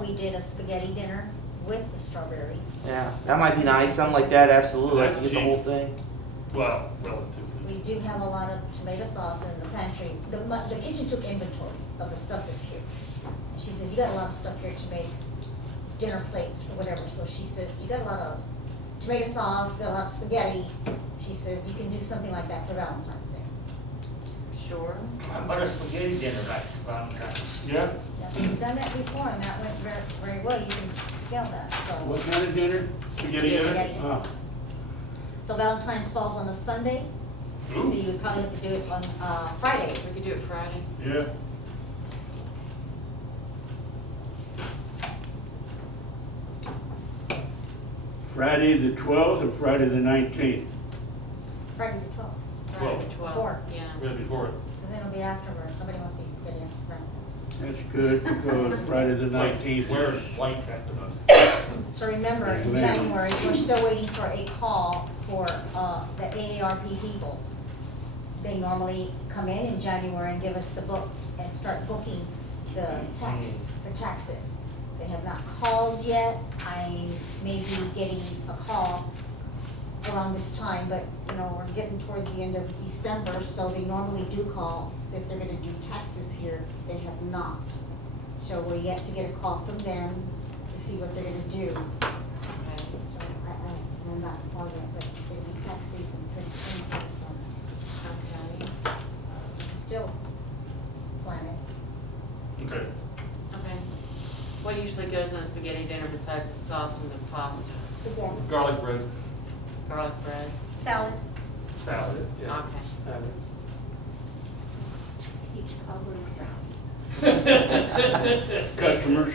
we did a spaghetti dinner with the strawberries. Yeah, that might be nice, something like that, absolutely, That's let's get the cheap. whole thing. Well, relatively. We do have a lot of tomato sauce in the pantry. The kitchen took inventory of the stuff that's here. And she says, you got a lot of stuff here to make dinner plates or whatever. So she says, you got a lot of tomato sauce, you got a lot of spaghetti. She says, you can do something like that for Valentine's Day. Sure. How about a spaghetti dinner like Valentine's? Yeah? Yeah, we've done that before and that went very, very well. You can sell that, so. What kind of dinner? Spaghetti dinner? Spaghetti. Oh, So Valentine's falls on a Sunday, so Ooh, you would probably have to do it on Friday. We could do it Friday. yeah. Friday the 12th or Friday the 19th? Friday the 12th, Friday the 12th. Four. Yeah. Right before it. because then it'll be afterwards. Nobody wants to eat spaghetti after that. That's good, because Friday the 19th. Wear white after So remember, in Yeah. January, we're still waiting for a call for the AARP people. They normally come in January and give us the book and start booking the tax, for taxes. They have not called yet. I may be getting a call around this time, but, you know, we're getting towards the end of December, so they normally do call if they're gonna do taxes here. They have not. So we're yet to get a call from them to see what they're gonna do. Okay. So I'm not called yet, but it'll be tax season pretty soon, so Okay. still planning. Okay. Okay. What usually goes on a spaghetti dinner besides the sauce and the pasta? Spaghetti. Garlic bread. Garlic bread? Salad. Salad. Okay. Peach cobbler brownies. Customers.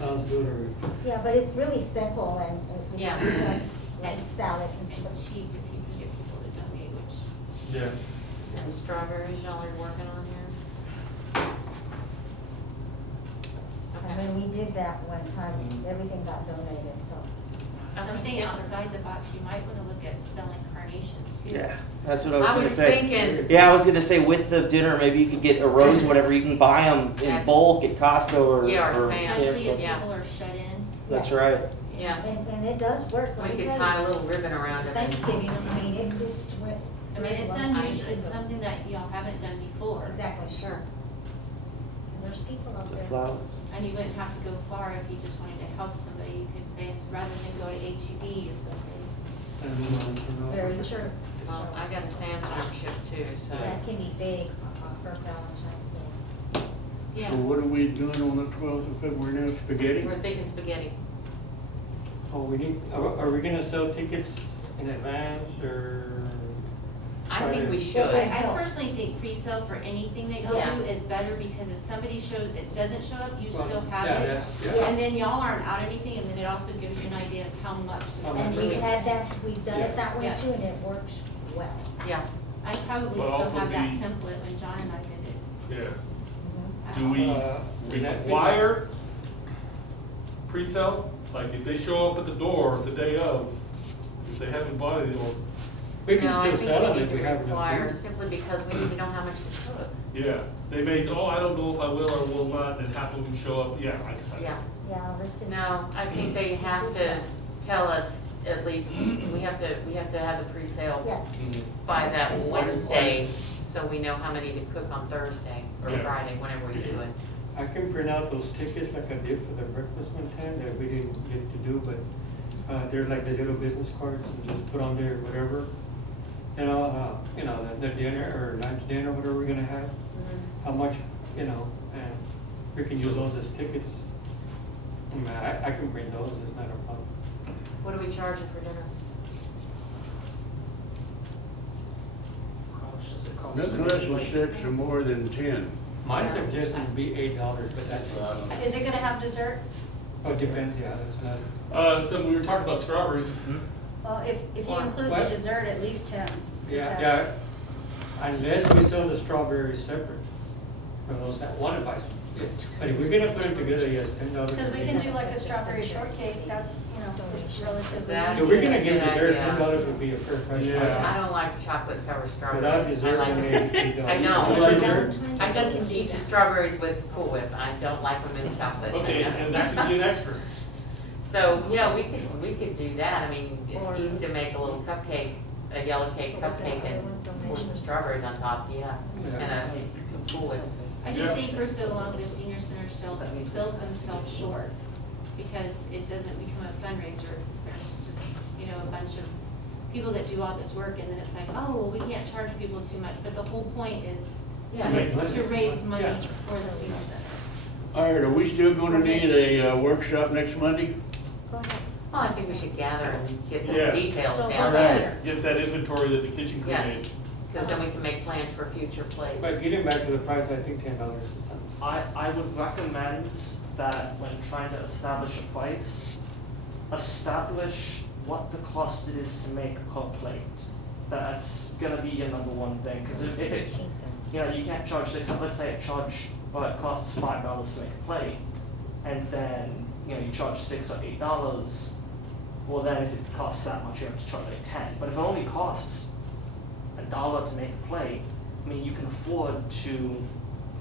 Sounds good, or Yeah, but it's really simple and, you know, Yeah. like salad and And stuff. cheap if you can get people to donate, which. Yeah. And strawberries y'all are working on here? And Okay. when we did that one time, everything got donated, so. Something Yes, sir. outside the box, you might wanna look at selling carnations too. Yeah, that's what I was I gonna was say. thinking, Yeah, I was gonna say with the dinner, maybe you could get a rose, whatever, you can buy them Yeah. in bulk at Costco or. Yeah, or or Sam's. Especially if Yeah. people are shut in. That's Yes. right. yeah, And it does work, let we me could tell tie a you. little ribbon around it. and- Thanksgiving, I mean, it just went. I mean, it's really well. unusual, it's something that y'all haven't done before. Exactly, Sure. and there's people out The there. flowers. And you wouldn't have to go far if you just wanted to help somebody, you could say, rather than go to HEB or something. Very true. Well, So I got a Sam's membership too, so. that can be big for Valentine's Day. Yeah. So what are we doing on the 12th of February now, spaghetti? We're thinking spaghetti. oh, are we gonna sell tickets in advance, or? I think we Yeah. should. I personally think pre-sale for anything that you Yes. do is better, because if somebody shows, that doesn't show up, you Well, still have yeah, it. yeah. And then y'all aren't out anything, and then it also gives you an idea of how much. How And much? we've had that, we've done it that way Yeah. too, and it works well. Yeah, I'd probably But still also have that be- template when John and I did it. Yeah. at Do we that- require pre-sale? Like if they show up at the door the day of, if they haven't bought it, or, We can no, I still think sell we them need if we to have enough. require, room. simply because we need to know how much to cook. yeah, they may say, oh, I don't know if I will or will not, and half of them show up, yeah, I guess I. Yeah, Yeah, let's just. no, I think they have to tell us at least, we have to have the pre-sale Yes, by that Wednesday, so we know how many to cook on Thursday or Yeah. Friday, whenever we do it. I can print out those tickets like I did for the breakfast one time that we didn't get to do, but they're like the little business cards and just put on there whatever. You know, the dinner or lunch dinner, whatever we're gonna have, how much, you know, and we can use those as tickets. I mean, I can bring those, it's not a problem. What are we charging for dinner? Nothing less than 6 or more than 10. My suggestion would be $8, but that's, is it gonna have dessert? oh, it depends, yeah, that's not. So we were talking about strawberries. Well, if you Or- include What? the dessert, at least 10. Yeah, yeah, unless we sell the strawberries separate, for those that want to buy some, But if we're gonna put them together, yes, $10. Because we can do like a strawberry shortcake, that's, you know, it's relatively. That's- If we're gonna give Good dessert, idea. $10 would be a fair price. Yeah. I don't like chocolate covered Without strawberries. I dessert, like, $8. I know. With dessert, I just eat the strawberries with Cool Whip. I don't like them in chocolate. Okay, and that could be an extra. So, yeah, we could do that. I mean, it's Or- easy to make a little cupcake, a yellow cake What was that cupcake other and one? pour some Donations. strawberries on top, yeah. Yeah. And a Cool Whip. I just think for so long, the senior center sells themselves short, because it doesn't become a fundraiser. There's just, you know, a bunch of people that do all this work, and then it's like, oh, well, we can't charge people too much, but the whole point is Yeah. to raise money Yeah. for the senior center. All right, are we still gonna need a workshop next Monday? Go ahead. Oh, I think we should gather and get the Yes. details So down. go there. Yes. Get that inventory that the kitchen crew made. Yes, because then we can make plans for future plays. But getting back to the price, I think $10 is sense. I would recommend that when trying to establish a price, establish what the cost it is to make per plate. That's gonna be your number one thing, because if it, you know, you can't charge let's say it costs $5 to make a plate, and then, you know, you charge $6 or $8, well then if it costs that much, you have to charge like 10. But if it only costs $1 to make a plate, I mean, you can afford to,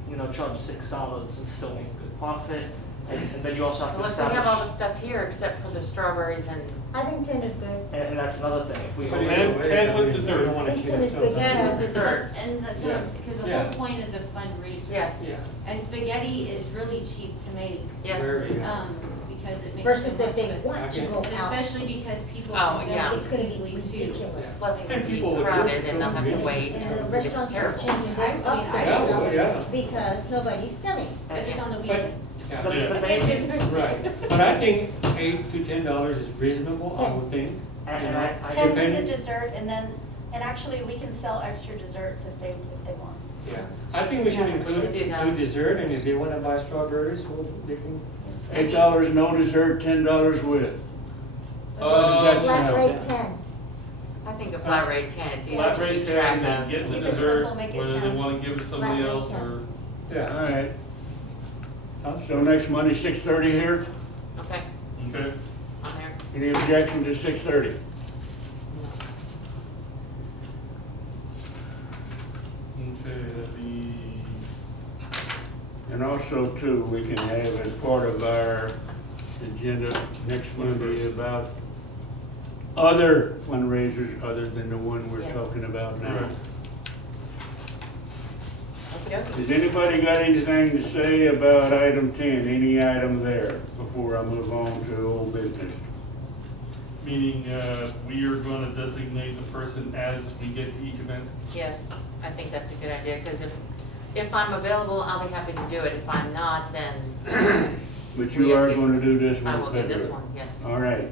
you know, charge $6 and still make a good profit, and then you also have to Well, if we have all the establish, stuff here except for the strawberries and I think 10 is good. and that's another thing, if we. But Ten- either way, 10 with I mean, we dessert. don't wanna I think cheat 10 is ourselves. good. 10 with dessert. And that's what I'm saying, because the Yeah. whole point is a fundraiser. Yes. Yeah. And spaghetti is really cheap to make, Yes. Very. because it makes. Versus it if they worth it. want to go And out, especially because people. Oh, can yeah. donate it's gonna easily be too. ridiculous. Plus And it'll be people would crowded do it and they'll have so to wait. and and the it's restaurants are terrible. changing their, I up mean, their Yeah, well, stuff yeah. because nobody's coming. If it's on the But, weekend. yeah. The main, Right, but I think $8 to $10 is reasonable, I would think. and I 10 with the Depending- dessert, and then, and actually, we can sell extra desserts if they want. Yeah, I think we should include, We do that. include dessert, and if they wanna buy strawberries, well, they can. $8 no dessert, $10 with. That's Flat nice. rate 10. I think a flat rate 10, it's easy Flat to rate keep 10, track then of. get the Keep it dessert, simple, make it whether they 10. wanna give it to somebody Flat rate else 10. or. Yeah. All right, Sounds so good. next Monday, 6:30 here. Okay, Okay. on there. Any objection to 6:30? Okay, that'd be, And also too, we can have as part of our agenda next Monday about other fundraisers other than the one we're Yes. talking about now. Right. Okey-dokey. Has anybody got anything to say about item 10, any item there, before I move on to old business? meaning, we are gonna designate the person as we get to each event? Yes, I think that's a good idea, because if I'm available, I'll be happy to do it. If I'm not, then But We you have are to- gonna do this one I in will do this February. one, yes. All right.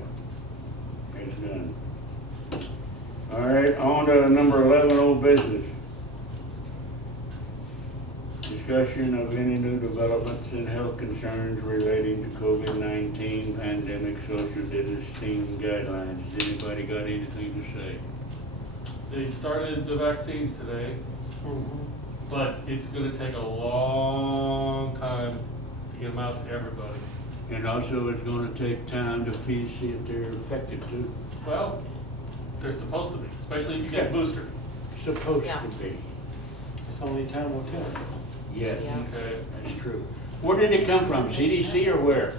It's done. All right, on to number 11, old business. Discussion of any new developments and health concerns relating to COVID-19 pandemic social distancing guidelines. Has anybody got anything to say? They started the vaccines today, but it's gonna take a long time to get them out to everybody. And also, it's gonna take time to see if they're effective too. Well, they're supposed to be, especially if you get a booster. Supposed Yeah. to be. It's only time will tell. Yes, Yeah. Okay, that's true. Where did it come from? CDC or where?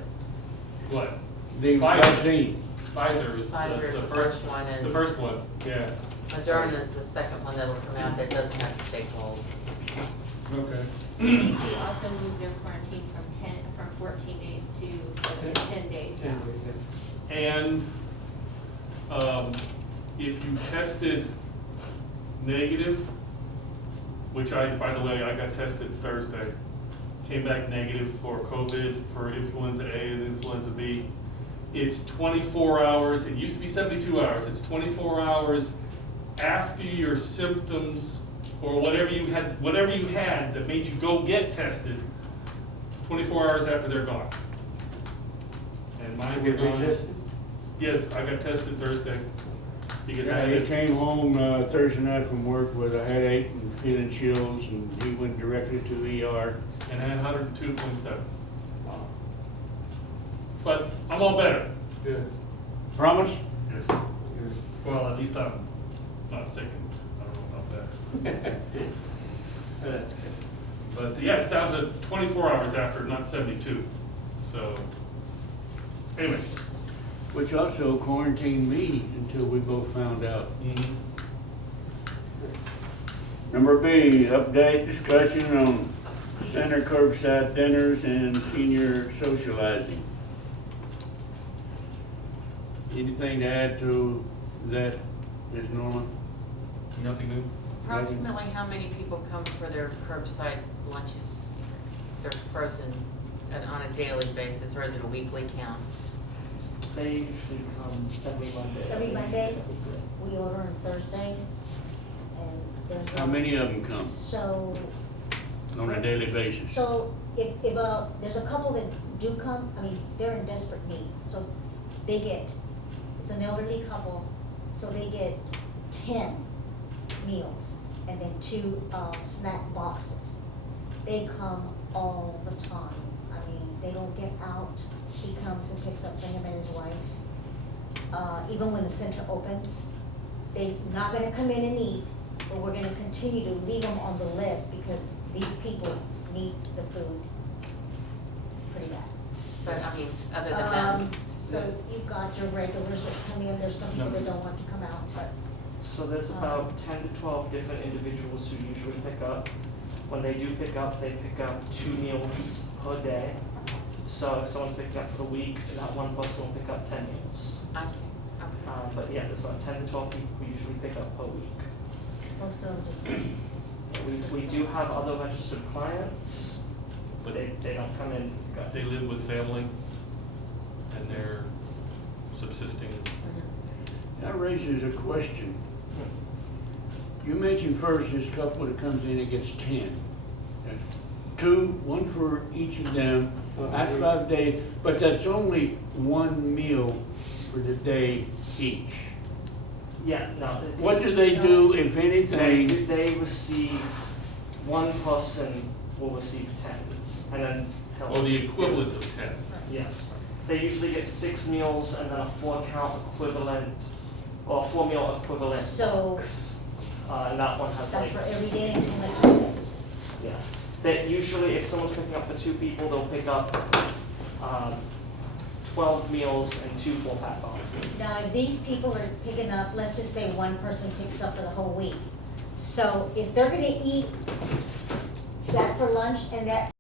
what? The Pfizer. vaccine? Pfizer is Pfizer is the the first, first one, and the first one, yeah. Moderna is the second one that'll come out that doesn't have to stay cold. Okay. CDC also moved their quarantine from 14 days to 10 days now. And, if you tested negative, which by the way, I got tested Thursday, came back negative for COVID, for influenza A and influenza B. It's 24 hours, it used to be 72 hours, it's 24 hours after your symptoms or whatever you had that made you go get tested, 24 hours after they're gone. And mine were Get gone. retested? Yes, I got tested Thursday. Because I Yeah, had he it, came home Thursday night from work with a headache and feeling chills, and he went directly to ER. and I had 102.7. But I'm all better. Good, Promise? Yes. good. Well, at least I'm not sick, and I don't know about that. That's good. But yeah, it's down to 24 hours after, not 72. So, anyway. Which also quarantined me until we both found out. Number B, update discussion on center curbside dinners and senior socializing. Anything to add to that, Ms. Norman? Nothing new? Approximately how many people come for their curbside lunches? They're frozen on a daily basis, or is it a weekly count? They usually come every Monday. Every Monday, we order on Thursday, and there's. How many of them come So, on a daily basis? so if, there's a couple that do come, I mean, they're in desperate need, so they get, it's an elderly couple, so they get 10 meals and then 2 snack boxes. They come all the time. I mean, they don't get out. He comes and picks up him and his wife. Even when the center opens, they're not gonna come in and eat, but we're gonna continue to leave them on the list because these people need the food pretty bad. But I mean, other than that, So you've got your regulars that come in, there's some people that don't want to come out, but. So there's about 10 to 12 different individuals who usually pick up. When they do pick up, they pick up 2 meals per day. So if someone's picking up for the week, that one person will pick up 10 meals. I see, okay. But yeah, there's about 10 to 12 people who usually pick up per week. Most of them just. We do have other registered clients, but they don't come in to pick up. They live with family, and they're subsisting. That raises a question. You mentioned first this couple that comes in and gets 10. That's 2, 1 for each of them. That's 5 days, but that's only 1 meal for the day each. Yeah, no. It's, What do they do, if anything? They receive, one person will receive 10, and then he'll Or the receive- equivalent of 10. Yes. They usually get 6 meals and then a 4-count equivalent, or a 4-meal equivalent So- box. And that one has That's like, for every day until next week. yeah. That usually, if someone's picking up for 2 people, they'll pick up 12 meals and 2 4-pack boxes. Now, if these people are picking up, let's just say one person picks up for the whole week. So if they're gonna eat that for lunch and that